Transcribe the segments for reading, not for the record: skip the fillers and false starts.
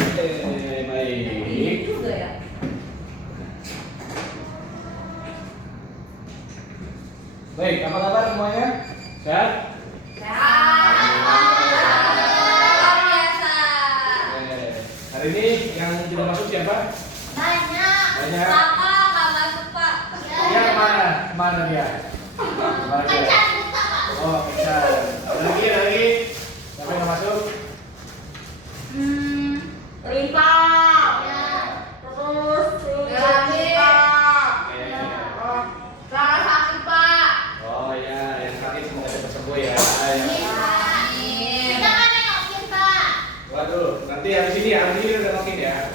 Baik. Juga ya. Baik, apa kabar semuanya? Sehat? Luar biasa. Hari ini yang tidak masuk siapa? Banyak. Banyak. Kakak nggak masuk Pak. Dia kemana? Kemana dia? Kemana dia? Oh, kejar. Ada lagi? Siapa yang nggak masuk? Rifa. Terus Rara sakit Pak. Oh ya, yang sakit semoga cepat sembuh ya. Kita kan nengokin Pak. Waduh, nanti habis ini udah makin ya.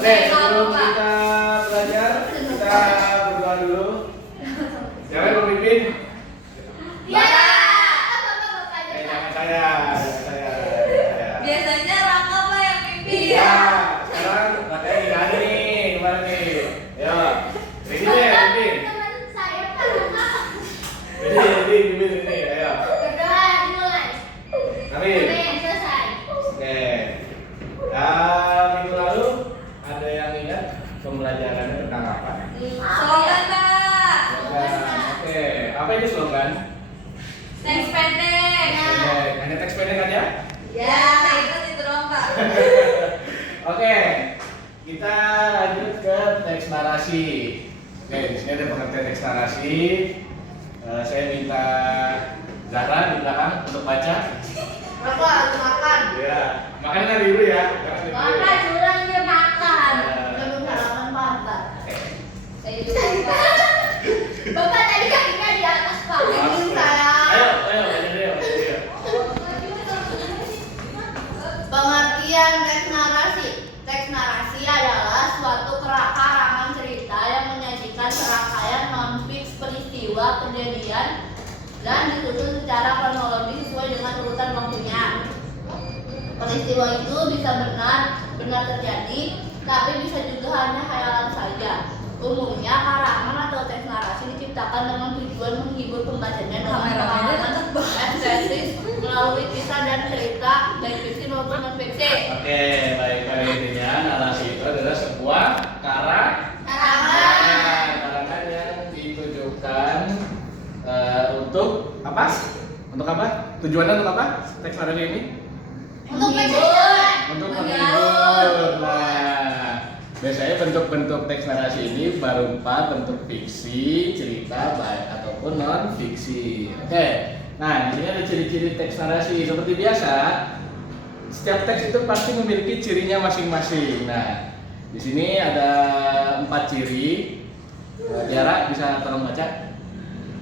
Oke, Oke, sebelum Pak. kita belajar, kita berdoa dulu. Siapa yang memimpin? Ya. Jangan saya. Biasanya Raka Pak yang pimpin. Iya, sekarang makanya nggak ada nih kemarin nih. Ya, ini deh, pimpin. Teman saya kan. Ini, ayo. Berdoa dimulai. Amin. Selesai. Oke. Minggu lalu ada yang ingat pembelajarannya tentang apa? Slogan Pak. Slogan. Oke, apa itu slogan? Teks pendek. Pendek. Hanya teks pendek aja? Ya, itu doang Pak. Oke, kita lanjut ke teks narasi. Oke, di sini ada pengertian teks narasi. Saya minta Zahra di belakang untuk baca. Raka harus makan. Ya, makan nanti dulu ya. Makan curang dia makan. Ya. Belum sarapan pantat. Saya juga Pak. Bapak tadi kakinya di atas Pak. Ini saya. Ayo, baca dia. Pengertian teks narasi. Teks narasi adalah suatu karangan cerita yang menyajikan serangkaian non-fix peristiwa kejadian dan disusun secara kronologis sesuai dengan urutan waktunya. Peristiwa itu bisa benar terjadi, tapi bisa juga hanya khayalan saja. Umumnya karangan atau teks narasi diciptakan dengan tujuan menghibur pembacanya dengan pengalaman estetis melalui kisah dan cerita baik fiksi maupun non fiksi. Oke, baik. Pada intinya narasi itu adalah sebuah Karangan karangan yang ditujukan untuk apa? Untuk apa? Tujuannya untuk apa? Teks narasi ini? untuk menghibur. Untuk menghibur. Nah, biasanya bentuk-bentuk teks narasi ini berupa bentuk fiksi, cerita, baik ataupun non fiksi. Oke. Nah, di sini ada ciri-ciri teks narasi. Seperti biasa, setiap teks itu pasti memiliki cirinya masing-masing. Nah, di sini ada 4 ciri. Tiara bisa tolong baca?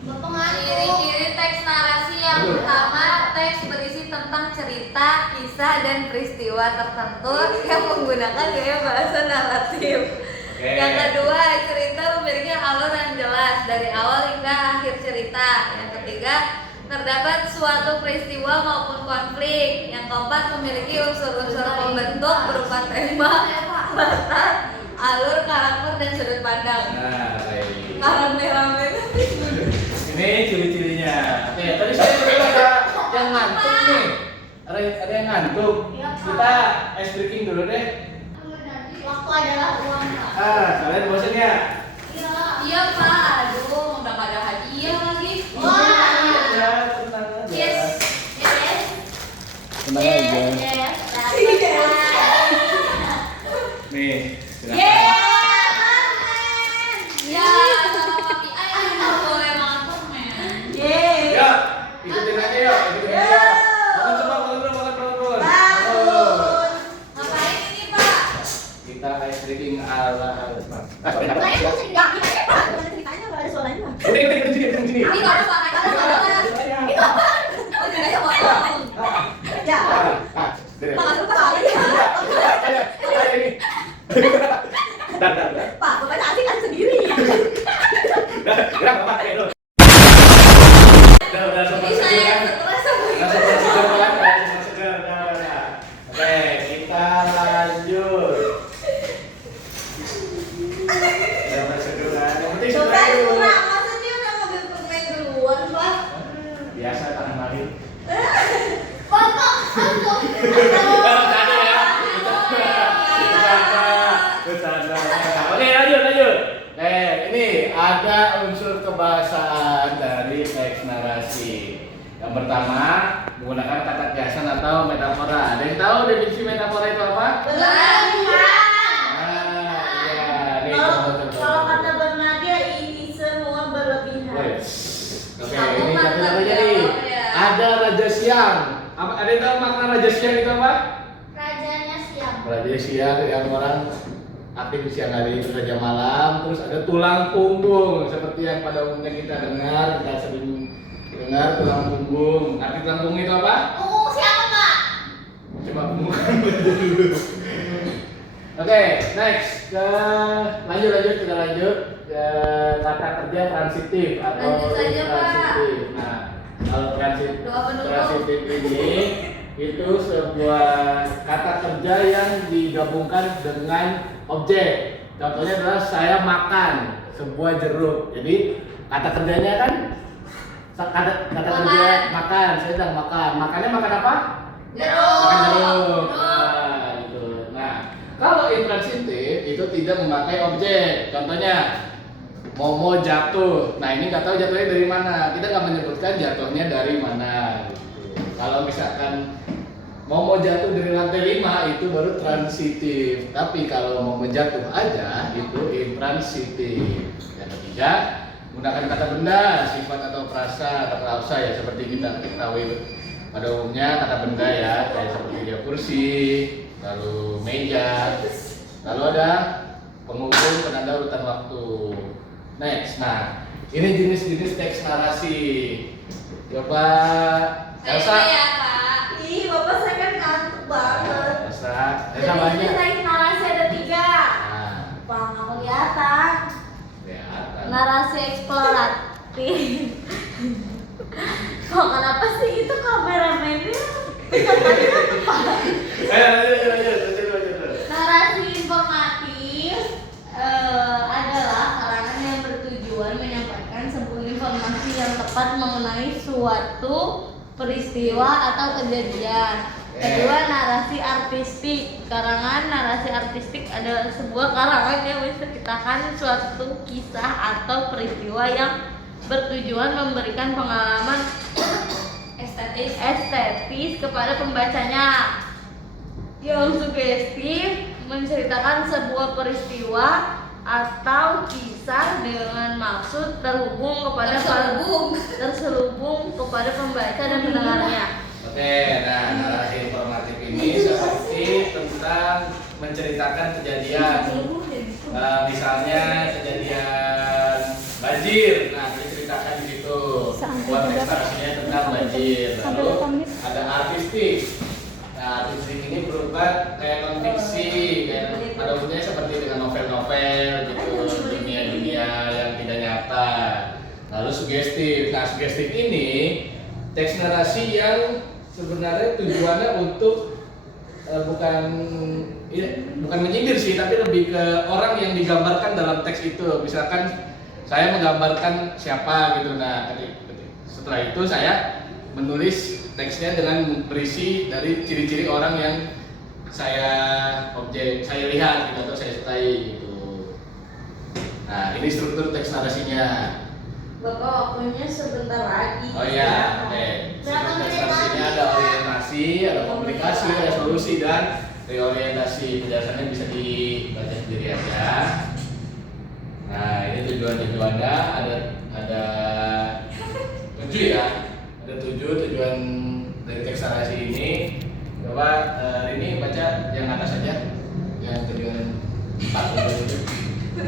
Ciri-ciri teks narasi yang pertama, teks berisi tentang cerita, kisah, dan peristiwa tertentu yang menggunakan gaya bahasa naratif. Oke. Yang kedua, cerita memiliki alur yang jelas dari awal hingga akhir cerita. Yang ketiga, terdapat suatu peristiwa maupun konflik. Yang keempat, memiliki unsur-unsur pembentuk berupa tema, batas, alur, karakter, dan sudut pandang. Nah, baik. Rame-rame. Ini ciri-cirinya. Oke, tadi saya bilang ada yang ngantuk nih. Ada yang ngantuk. Kita ice breaking dulu deh. Waktu adalah uang, Pak. Kalian bosan ya? Iya Pak, aduh udah pada hadiah lagi. Ya, tenang aja. Yes. Tenang aja. Nih, silakan. Ya, sama papi ayam nggak boleh makan men. Ya, ikutin aja yuk, ikutin aja. Makan semua, makan terus. Ngapain ini Pak? Kita ice breaking ala Alsmar. Ceritanya nggak ada suaranya. Sini. Ini nggak ada suara, nggak ada suara. Itu apa? Oh ceritanya mau Ya. Makan lupa soalnya. Dar. Pak, bapaknya asik kan sendiri. Gerak apa kayak lu? Udah Ini saya stres sama Langsung segar kan? Langsung segar. Udah. Oke, kita lanjut. Udah berseger kan? Yang penting segar Bapak dulu. kurang, maksudnya udah ngambil permen duluan, Pak. Biasa tangan mari. Bapak, aku. Tadi ya. ada unsur kebahasaan dari teks narasi. Yang pertama, menggunakan kata kiasan atau metafora. Ada yang tahu definisi metafora itu apa? Berlebihan. Nah, iya. Nih, Kalau kata Bang Nadia ini semua berlebihan. Oke, ini contohnya nih. Ada raja siang. Ada yang tahu makna raja siang itu apa? Rajanya siang. Raja siang yang orang aktif di siang hari itu raja malam. Terus ada tulang punggung seperti yang pada umumnya kita sering dengar tulang punggung. Arti tulang punggung itu apa? Siapa Pak? Coba punggungan dulu. Oke, next. Lanjut kita lanjut ke kata kerja transitif atau Lanjut saja, Pak. intransitif. Nah, kalau Doa penutup. transitif ini itu sebuah kata kerja yang digabungkan dengan objek. Contohnya adalah saya makan sebuah jeruk. Jadi kata kerjanya kan kata kerja makan. Saya sedang makan. Makannya makan apa? Jeruk. Makan jeruk. Nah, gitu. Nah, kalau intransitif itu tidak memakai objek. Contohnya Momo jatuh. Nah, ini nggak tahu jatuhnya dari mana. Kita nggak menyebutkan jatuhnya dari mana. Gitu. Kalau misalkan Momo jatuh dari lantai 5 itu baru transitif. Tapi kalau Momo jatuh aja itu intransitif. Yang ketiga, menggunakan kata benda, sifat atau frasa atau klausa ya seperti kita ketahui pada umumnya kata benda ya kayak seperti dia kursi, lalu meja, lalu ada penghubung penanda urutan waktu. Next, nah ini jenis-jenis teks narasi. Coba Elsa. Ya Pak. Ih, Bapak saya kan ngantuk banget. Elsa Jadi banyak. teks narasi ada 3. Nah, Bang, nggak kelihatan. kelihatan. Narasi eksploratif. Kok kenapa sih itu kameramennya? Lanjut. Narasi informatif adalah karangan yang bertujuan menyampaikan sebuah informasi yang tepat mengenai suatu peristiwa atau kejadian. Kedua, narasi artistik. Karangan narasi artistik adalah sebuah karangan yang menceritakan suatu kisah atau peristiwa yang bertujuan memberikan pengalaman estetis kepada pembacanya. Yang sugestif menceritakan sebuah peristiwa atau kisah dengan maksud terselubung kepada pembaca dan pendengarnya. Oke, nah narasi informatif ini seperti tentang menceritakan kejadian. Misalnya kejadian banjir. Nah, diceritakan di situ. Buat teks narasinya tentang banjir. Lalu ada artistik. Nah, artistik ini berupa kayak non-fiksi, kayak pada umumnya seperti dengan novel-novel gitu, dunia-dunia yang tidak nyata. Lalu sugestif. Nah, sugestif ini teks narasi yang sebenarnya tujuannya untuk bukan menyindir sih, tapi lebih ke orang yang digambarkan dalam teks itu. Misalkan saya menggambarkan siapa gitu. Nah, setelah itu saya menulis teksnya dengan berisi dari ciri-ciri orang yang saya lihat gitu atau saya sukai gitu. Nah, ini struktur teks narasinya. Bapak waktunya sebentar lagi. Oh iya, oke. Narasinya ada orientasi, ada komunikasi, ada solusi dan reorientasi. Penjelasannya bisa dibaca sendiri aja. Nah, ini tujuannya ada 7 ya. Ada 7 tujuan dari teks narasi ini. Coba ini baca yang atas aja. Yang tujuan 4 itu.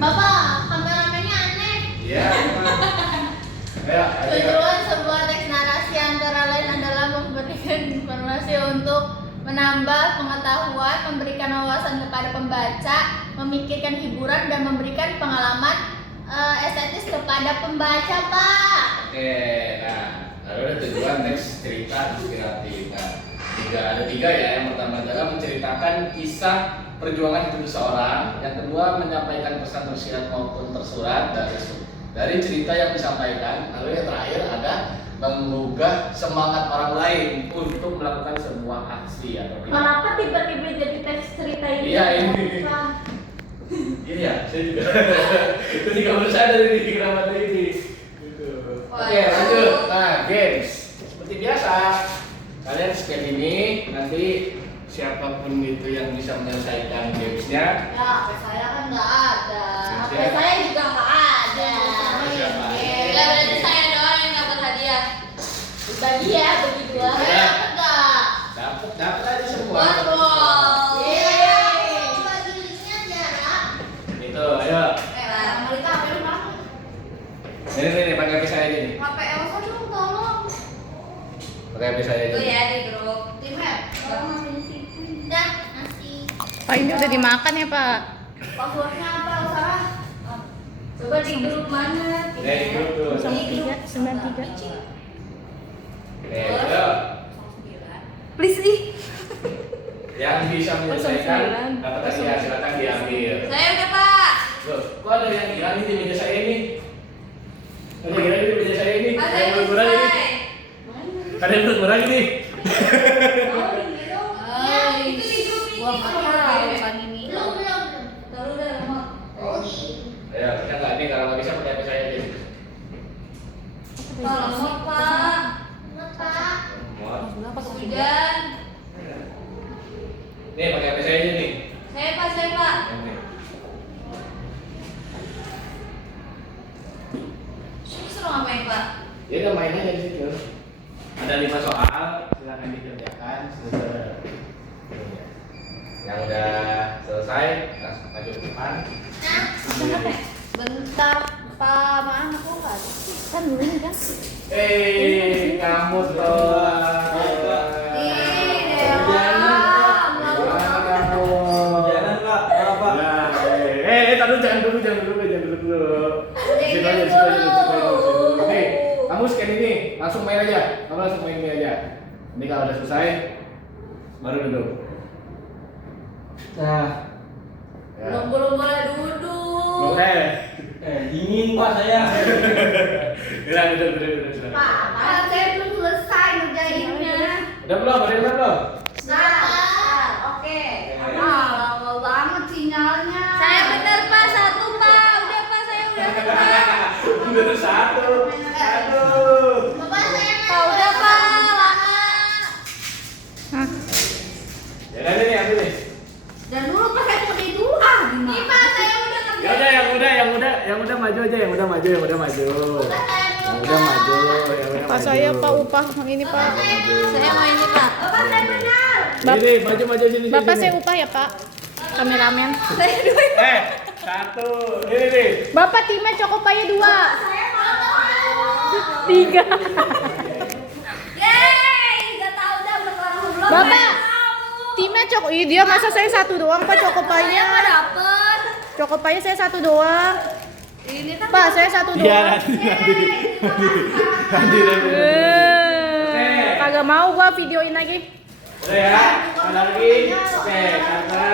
Bapak, kameramennya aneh. Iya. Ayo. Tujuan sebuah teks narasi antara lain adalah memberikan informasi untuk menambah pengetahuan, memberikan wawasan kepada pembaca, memikirkan hiburan dan memberikan pengalaman estetis kepada pembaca, Pak. Oke, nah lalu ada tujuan teks cerita inspiratif. Nah, ada 3 ya. Yang pertama adalah menceritakan kisah perjuangan hidup seseorang. Yang kedua menyampaikan pesan tersirat maupun tersurat dari cerita yang disampaikan. Lalu yang terakhir ada menggugah semangat orang lain untuk melakukan sebuah aksi atau Kenapa tiba-tiba jadi teks cerita ini? Iya, ini. Iya ya. saya juga. Itu juga baru sadar ini kenapa ini. Gitu. Oke, lanjut. Nah, games. Seperti biasa, kalian scan ini nanti siapapun itu yang bisa menyelesaikan gamesnya. Ya, HP saya kan nggak ada. HP Siap. saya juga nggak ada. Siapa? Ya berarti saya doang yang dapat hadiah. Bagi ya, bagi dua. Ya. Saya dapat nggak? Dapat aja semua. Betul. Yeay. Bagi linknya jarak. Itu, ayo. Mereka HP lu mana? Ini pakai HP saya aja nih. HP Elsa dong, tolong. Pakai HP saya aja. Tuh ya di grup. Tim Map. Tolong masih di situ. Dah, nasi. Pak ini udah dimakan ya Pak? Passwordnya apa, Elsa? Coba di grup mana? Di grup tuh. 0393. Ayo. Please ih. Yang bisa menyelesaikan 09. dapat hadiah, silakan diambil. Saya udah, Pak. Loh, kok ada yang hilang ini di meja saya ini? Ada yang hilang di meja saya ini? Ada yang berkurang ini? Ada yang berkurang ini? Wah, bukan ini. Belum. Taruh dah, Mak. Ayo, kita nggak ini kalau nggak bisa pakai HP saya aja. Selamat, Pak. Mohon. Hujan. Nih pakai HP saya aja nih. Saya, Pak. Ini. Suruh ngapain, Pak? Ya udah main aja di situ. Ada 5 soal, silakan dikerjakan. Yang udah selesai, langsung maju ke depan. Bentar, Pak. Maaf, aku nggak ada. Kan dulu ini kan. Kamu doang. Jangan Pak, apa? Jangan dulu. Situ aja. Nih, kamu scan ini, langsung main aja. Kamu langsung main ini aja. Ini kalau udah selesai, baru duduk. Nah, Ya. Belum boleh duduk. Oke. dingin Pak saya. Duduk. Pak, saya belum selesai ngerjainnya. Udah belum? Nah, oke. Lama banget sinyalnya. Saya bener, Pak. 1, Pak. Udah, Pak. Saya udah bener. Udah satu. Bapak saya Pak, udah, Pak. Lama. Ya udah nih, ambil nih. Dan dulu Pak saya pakai dua. Nih, Pak, saya udah kerja. Ya udah, yang udah maju aja, yang udah maju. Bapak saya belum. Pak saya Pak upah ini Pak. Saya mau ini, Pak. Bapak saya benar. Ini maju sini. Bapak saya upah ya Pak. Kameramen. Saya dua. Satu. Ini nih. Bapak timnya Cokopaya 2. Saya mau. 3. Yeay, nggak tahu dah udah kelar belum. Bapak timnya Ih, dia masa saya 1 doang Pak Saya Cokopaya. nggak dapet. Cokopaya saya 1 doang. Ini kan. Pak saya 1 doang. Iya, nanti. Kagak mau gua videoin lagi. Udah ya. Ada lagi. Oke, karena